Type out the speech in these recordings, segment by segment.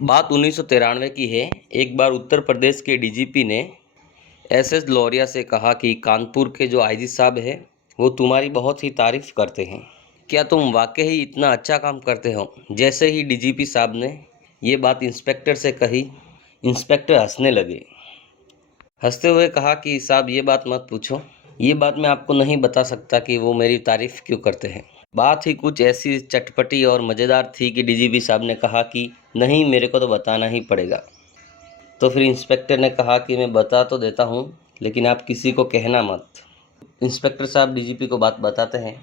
बात 1993 की है। एक बार उत्तर प्रदेश के डीजीपी ने एसएस लौरिया से कहा कि कानपुर के जो आईजी साहब हैं वो तुम्हारी बहुत ही तारीफ करते हैं। क्या तुम वाकई ही इतना अच्छा काम करते हो? जैसे ही डीजीपी साहब ने ये बात इंस्पेक्टर से कही, इंस्पेक्टर हंसने लगे। हंसते हुए कहा कि साहब ये बात मत पूछो, ये बात मैं आपको नहीं बता सकता कि वो मेरी तारीफ क्यों करते हैं। बात ही कुछ ऐसी चटपटी और मज़ेदार थी कि डीजीपी साहब ने कहा कि नहीं, मेरे को तो बताना ही पड़ेगा। तो फिर इंस्पेक्टर ने कहा कि मैं बता तो देता हूँ, लेकिन आप किसी को कहना मत। इंस्पेक्टर साहब डीजीपी को बात बताते हैं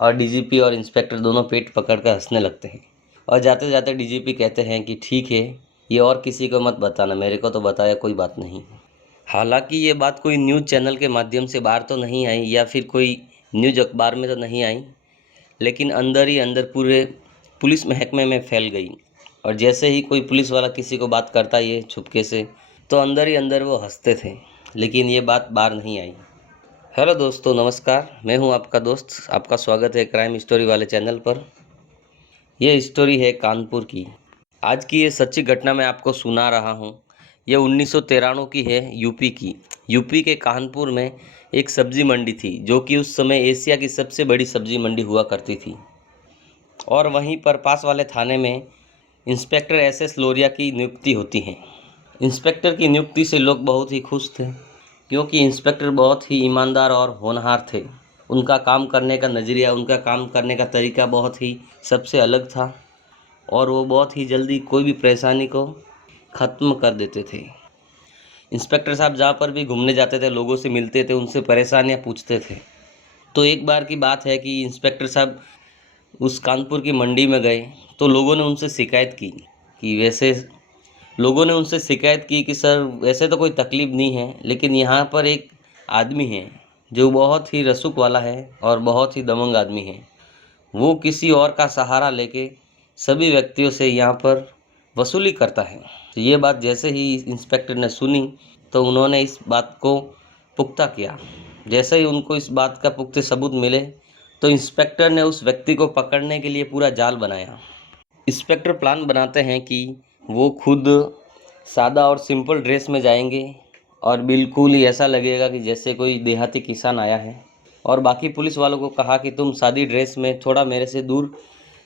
और डीजीपी और इंस्पेक्टर दोनों पेट पकड़ कर हंसने लगते हैं। और जाते जाते डीजीपी कहते हैं कि ठीक है, ये और किसी को मत बताना, मेरे को तो बताया कोई बात नहीं। हालांकि ये बात कोई न्यूज़ चैनल के माध्यम से बाहर तो नहीं आई या फिर कोई न्यूज़ अखबार में तो नहीं आई, लेकिन अंदर ही अंदर पूरे पुलिस महकमे में फैल गई। और जैसे ही कोई पुलिस वाला किसी को बात करता ये चुपके से, तो अंदर ही अंदर वो हंसते थे, लेकिन ये बात बाहर नहीं आई। हेलो दोस्तों, नमस्कार। मैं हूं आपका दोस्त। आपका स्वागत है क्राइम स्टोरी वाले चैनल पर। यह स्टोरी है कानपुर की। आज की ये सच्ची घटना मैं आपको सुना रहा हूं। यह 1993 की है, यूपी की। यूपी के कानपुर में एक सब्जी मंडी थी, जो कि उस समय एशिया की सबसे बड़ी सब्जी मंडी हुआ करती थी। और वहीं पर पास वाले थाने में इंस्पेक्टर एसएस लोरिया की नियुक्ति होती है। इंस्पेक्टर की नियुक्ति से लोग बहुत ही खुश थे, क्योंकि इंस्पेक्टर बहुत ही ईमानदार और होनहार थे। उनका काम करने का नज़रिया, उनका काम करने का तरीका बहुत ही सबसे अलग था और वो बहुत ही जल्दी कोई भी परेशानी को ख़त्म कर देते थे। इंस्पेक्टर साहब जहाँ पर भी घूमने जाते थे, लोगों से मिलते थे, उनसे परेशानियाँ पूछते थे। तो एक बार की बात है कि इंस्पेक्टर साहब उस कानपुर की मंडी में गए, तो लोगों ने उनसे शिकायत की कि सर, वैसे तो कोई तकलीफ़ नहीं है, लेकिन यहाँ पर एक आदमी है जो बहुत ही रसूख वाला है और बहुत ही दबंग आदमी है। वो किसी और का सहारा लेके सभी व्यक्तियों से यहाँ पर वसूली करता है। तो ये बात जैसे ही इंस्पेक्टर ने सुनी, तो उन्होंने इस बात को पुख्ता किया। जैसे ही उनको इस बात का पुख्ते सबूत मिले, तो इंस्पेक्टर ने उस व्यक्ति को पकड़ने के लिए पूरा जाल बनाया। इंस्पेक्टर प्लान बनाते हैं कि वो खुद सादा और सिंपल ड्रेस में जाएंगे और बिल्कुल ही ऐसा लगेगा कि जैसे कोई देहाती किसान आया है। और बाकी पुलिस वालों को कहा कि तुम सादी ड्रेस में थोड़ा मेरे से दूर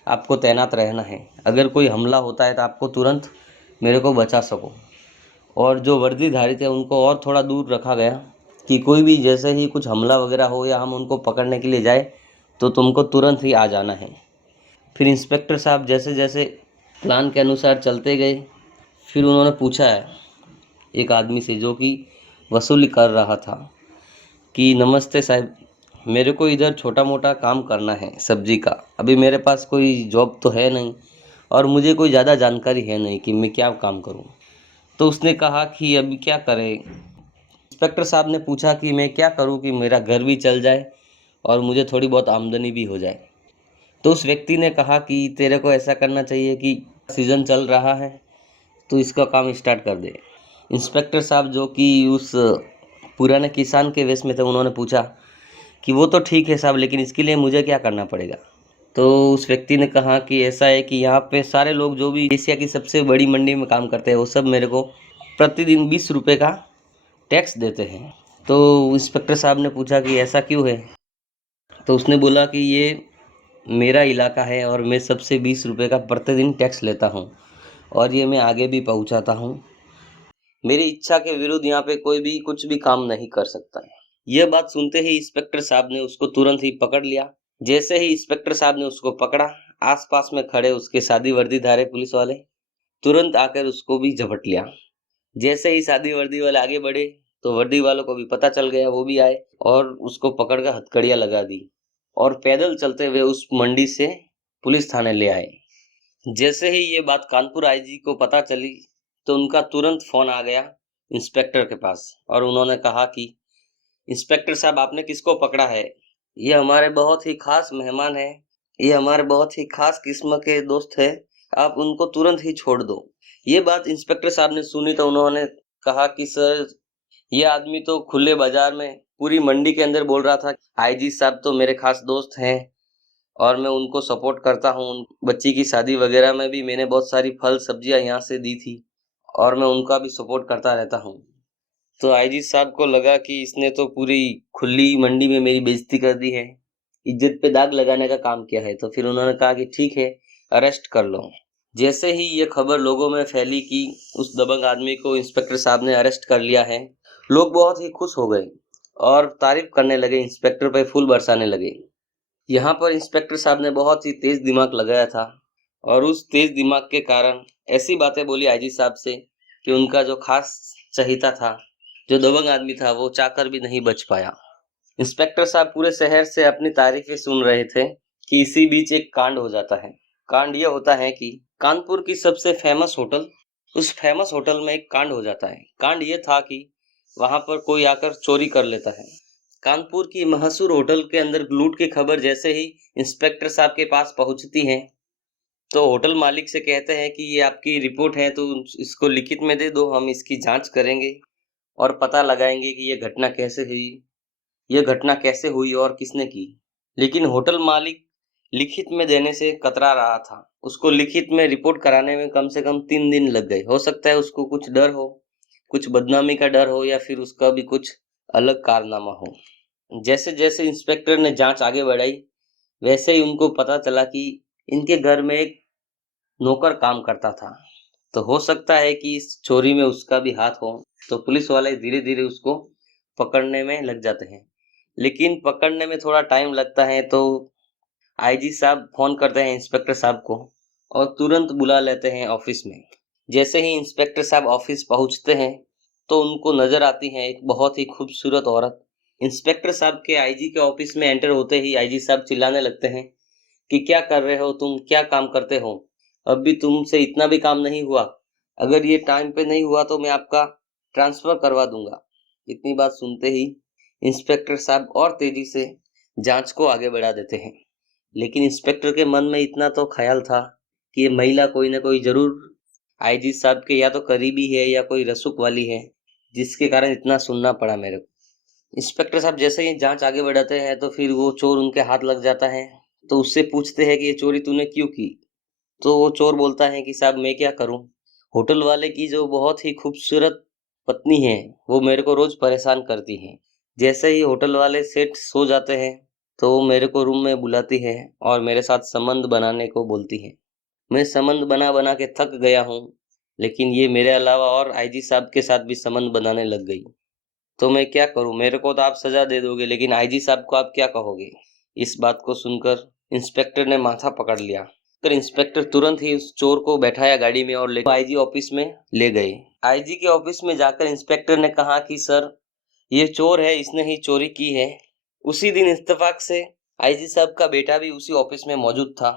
आपको तैनात रहना है। अगर कोई हमला होता है तो आपको तुरंत मेरे को बचा सको। और जो वर्दीधारी थे उनको और थोड़ा दूर रखा गया कि कोई भी जैसे ही कुछ हमला वगैरह हो या हम उनको पकड़ने के लिए जाए, तो तुमको तुरंत ही आ जाना है। फिर इंस्पेक्टर साहब जैसे जैसे प्लान के अनुसार चलते गए, फिर उन्होंने पूछा है एक आदमी से जो कि वसूली कर रहा था कि नमस्ते साहब, मेरे को इधर छोटा मोटा काम करना है सब्जी का। अभी मेरे पास कोई जॉब तो है नहीं और मुझे कोई ज़्यादा जानकारी है नहीं कि मैं क्या काम करूं। तो उसने कहा कि अभी क्या करें। इंस्पेक्टर साहब ने पूछा कि मैं क्या करूं कि मेरा घर भी चल जाए और मुझे थोड़ी बहुत आमदनी भी हो जाए। तो उस व्यक्ति ने कहा कि तेरे को ऐसा करना चाहिए कि सीज़न चल रहा है तो इसका काम स्टार्ट कर दे। इंस्पेक्टर साहब जो कि उस पुराने किसान के वेश में थे, उन्होंने पूछा कि वो तो ठीक है साहब, लेकिन इसके लिए मुझे क्या करना पड़ेगा। तो उस व्यक्ति ने कहा कि ऐसा है कि यहाँ पे सारे लोग जो भी एशिया की सबसे बड़ी मंडी में काम करते हैं, वो सब मेरे को प्रतिदिन 20 रुपये का टैक्स देते हैं। तो इंस्पेक्टर साहब ने पूछा कि ऐसा क्यों है। तो उसने बोला कि ये मेरा इलाका है और मैं सबसे 20 रुपये का प्रतिदिन टैक्स लेता हूँ और ये मैं आगे भी पहुँचाता हूँ। मेरी इच्छा के विरुद्ध यहाँ पे कोई भी कुछ भी काम नहीं कर सकता है। यह बात सुनते ही इंस्पेक्टर साहब ने उसको तुरंत ही पकड़ लिया। जैसे ही इंस्पेक्टर साहब ने उसको पकड़ा, आसपास में खड़े उसके सादी वर्दीधारे पुलिस वाले तुरंत आकर उसको भी झपट लिया। जैसे ही सादी वर्दी वाले आगे बढ़े, तो वर्दी वालों को भी पता चल गया, वो भी आए और उसको पकड़कर हथकड़ियां लगा दी और पैदल चलते हुए उस मंडी से पुलिस थाने ले आए। जैसे ही ये बात कानपुर आईजी को पता चली, तो उनका तुरंत फोन आ गया इंस्पेक्टर के पास और उन्होंने कहा कि इंस्पेक्टर साहब, आपने किसको पकड़ा है? ये हमारे बहुत ही खास मेहमान हैं, ये हमारे बहुत ही खास किस्म के दोस्त हैं, आप उनको तुरंत ही छोड़ दो। ये बात इंस्पेक्टर साहब ने सुनी तो उन्होंने कहा कि सर, ये आदमी तो खुले बाजार में पूरी मंडी के अंदर बोल रहा था आईजी साहब तो मेरे खास दोस्त हैं और मैं उनको सपोर्ट करता हूँ। बच्ची की शादी वगैरह में भी मैंने बहुत सारी फल सब्जियाँ यहाँ से दी थी और मैं उनका भी सपोर्ट करता रहता हूँ। तो आईजी साहब को लगा कि इसने तो पूरी खुली मंडी में मेरी बेइज्जती कर दी है, इज्जत पे दाग लगाने का काम किया है। तो फिर उन्होंने कहा कि ठीक है, अरेस्ट कर लो। जैसे ही ये खबर लोगों में फैली कि उस दबंग आदमी को इंस्पेक्टर साहब ने अरेस्ट कर लिया है, लोग बहुत ही खुश हो गए और तारीफ करने लगे, इंस्पेक्टर पे फूल बरसाने लगे। यहाँ पर इंस्पेक्टर साहब ने बहुत ही तेज दिमाग लगाया था और उस तेज दिमाग के कारण ऐसी बातें बोली आईजी साहब से कि उनका जो खास चहीता था, जो दबंग आदमी था, वो चाहकर भी नहीं बच पाया। इंस्पेक्टर साहब पूरे शहर से अपनी तारीफें सुन रहे थे कि इसी बीच एक कांड हो जाता है। कांड ये होता है कि कानपुर की सबसे फेमस होटल, उस फेमस होटल में एक कांड हो जाता है। कांड ये था कि वहां पर कोई आकर चोरी कर लेता है। कानपुर की मशहूर होटल के अंदर लूट की खबर जैसे ही इंस्पेक्टर साहब के पास पहुंचती है, तो होटल मालिक से कहते हैं कि ये आपकी रिपोर्ट है, तो इसको लिखित में दे दो, हम इसकी जांच करेंगे और पता लगाएंगे कि ये घटना कैसे हुई और किसने की। लेकिन होटल मालिक लिखित में देने से कतरा रहा था। उसको लिखित में रिपोर्ट कराने में कम से कम 3 दिन लग गए। हो सकता है उसको कुछ डर हो, कुछ बदनामी का डर हो, या फिर उसका भी कुछ अलग कारनामा हो। जैसे जैसे इंस्पेक्टर ने जांच आगे बढ़ाई, वैसे ही उनको पता चला कि इनके घर में एक नौकर काम करता था। तो हो सकता है कि इस चोरी में उसका भी हाथ हो। तो पुलिस वाले धीरे धीरे उसको पकड़ने में लग जाते हैं, लेकिन पकड़ने में थोड़ा टाइम लगता है। तो आईजी साहब फोन करते हैं इंस्पेक्टर साहब को और तुरंत बुला लेते हैं ऑफिस में। जैसे ही इंस्पेक्टर साहब ऑफिस पहुंचते हैं, तो उनको नजर आती है एक बहुत ही खूबसूरत औरत। इंस्पेक्टर साहब के आईजी के ऑफिस में एंटर होते ही आईजी साहब चिल्लाने लगते हैं कि क्या कर रहे हो तुम, क्या काम करते हो, अब भी तुमसे इतना भी काम नहीं हुआ, अगर ये टाइम पे नहीं हुआ तो मैं आपका ट्रांसफर करवा दूंगा। इतनी बात सुनते ही इंस्पेक्टर साहब और तेजी से जांच को आगे बढ़ा देते हैं। लेकिन इंस्पेक्टर के मन में इतना तो ख्याल था कि ये महिला कोई ना कोई जरूर आईजी साहब के या तो करीबी है या कोई रसूख वाली है, जिसके कारण इतना सुनना पड़ा मेरे को। इंस्पेक्टर साहब जैसे ही जांच आगे बढ़ाते हैं, तो फिर वो चोर उनके हाथ लग जाता है। तो उससे पूछते हैं कि ये चोरी तूने क्यों की। तो वो चोर बोलता है कि साहब मैं क्या करूं, होटल वाले की जो बहुत ही खूबसूरत पत्नी है, वो मेरे को रोज परेशान करती है। जैसे ही होटल वाले सेठ सो जाते हैं, तो वो मेरे को रूम में बुलाती है और मेरे साथ संबंध बनाने को बोलती है। मैं संबंध बना बना के थक गया हूँ, लेकिन ये मेरे अलावा और आईजी साहब के साथ भी संबंध बनाने लग गई। तो मैं क्या करूं, मेरे को तो आप सजा दे दोगे, लेकिन आईजी साहब को आप क्या कहोगे। इस बात को सुनकर इंस्पेक्टर ने माथा पकड़ लिया। फिर इंस्पेक्टर तुरंत ही उस चोर को बैठाया गाड़ी में और लेकर आईजी ऑफिस में ले गए। आईजी के ऑफिस में जाकर इंस्पेक्टर ने कहा कि सर, ये चोर है, इसने ही चोरी की है। उसी दिन इत्तेफाक से आईजी साहब का बेटा भी उसी ऑफिस में मौजूद था।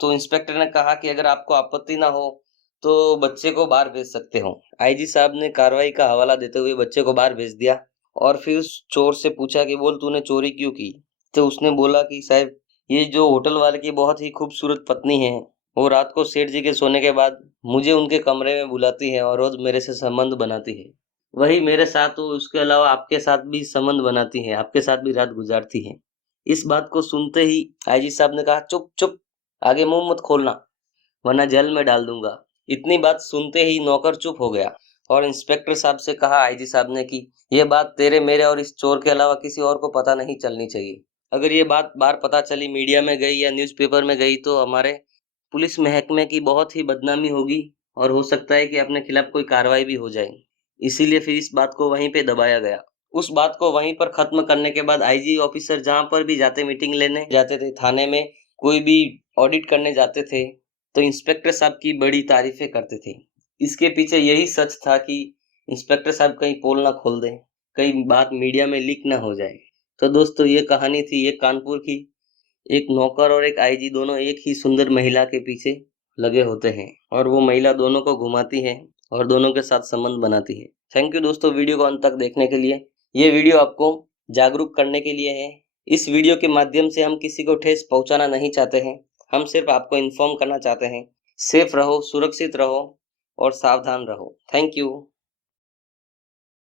तो इंस्पेक्टर ने कहा कि अगर आपको आपत्ति ना हो तो बच्चे को बाहर भेज सकते हो। आईजी साहब ने कार्रवाई का हवाला देते हुए बच्चे को बाहर भेज दिया और फिर उस चोर से पूछा कि बोल तूने चोरी क्यों की। तो उसने बोला कि साहब, ये जो होटल वाले की बहुत ही खूबसूरत पत्नी है, वो रात को सेठ जी के सोने के बाद मुझे उनके कमरे में बुलाती है और रोज मेरे से संबंध बनाती है। वही मेरे साथ तो उसके अलावा आपके साथ भी संबंध बनाती है, आपके साथ भी रात गुजारती है। इस बात को सुनते ही आईजी साहब ने कहा चुप चुप, आगे मुंह मत खोलना वरना जेल में डाल दूंगा। इतनी बात सुनते ही नौकर चुप हो गया और इंस्पेक्टर साहब से कहा आईजी साहब ने कि यह बात तेरे, मेरे और इस चोर के अलावा किसी और को पता नहीं चलनी चाहिए। अगर ये बात बाहर पता चली, मीडिया में गई या न्यूज़पेपर में गई, तो हमारे पुलिस महकमे की बहुत ही बदनामी होगी और हो सकता है कि अपने खिलाफ कोई कार्रवाई भी हो जाए। इसीलिए फिर इस बात को वहीं पे दबाया गया। उस बात को वहीं पर खत्म करने के बाद आईजी ऑफिसर जहां पर भी जाते, मीटिंग लेने जाते थे, थाने में कोई भी ऑडिट करने जाते थे, तो इंस्पेक्टर साहब की बड़ी तारीफें करते थे। इसके पीछे यही सच था कि इंस्पेक्टर साहब कहीं पोल ना खोल दें, कहीं बात मीडिया में लीक ना हो जाए। तो दोस्तों, ये कहानी थी एक कानपुर की। एक नौकर और एक आईजी दोनों एक ही सुंदर महिला के पीछे लगे होते हैं और वो महिला दोनों को घुमाती है और दोनों के साथ संबंध बनाती है। थैंक यू दोस्तों वीडियो को अंत तक देखने के लिए। ये वीडियो आपको जागरूक करने के लिए है। इस वीडियो के माध्यम से हम किसी को ठेस पहुंचाना नहीं चाहते हैं, हम सिर्फ आपको इन्फॉर्म करना चाहते हैं। सेफ रहो, सुरक्षित रहो और सावधान रहो। Thank you.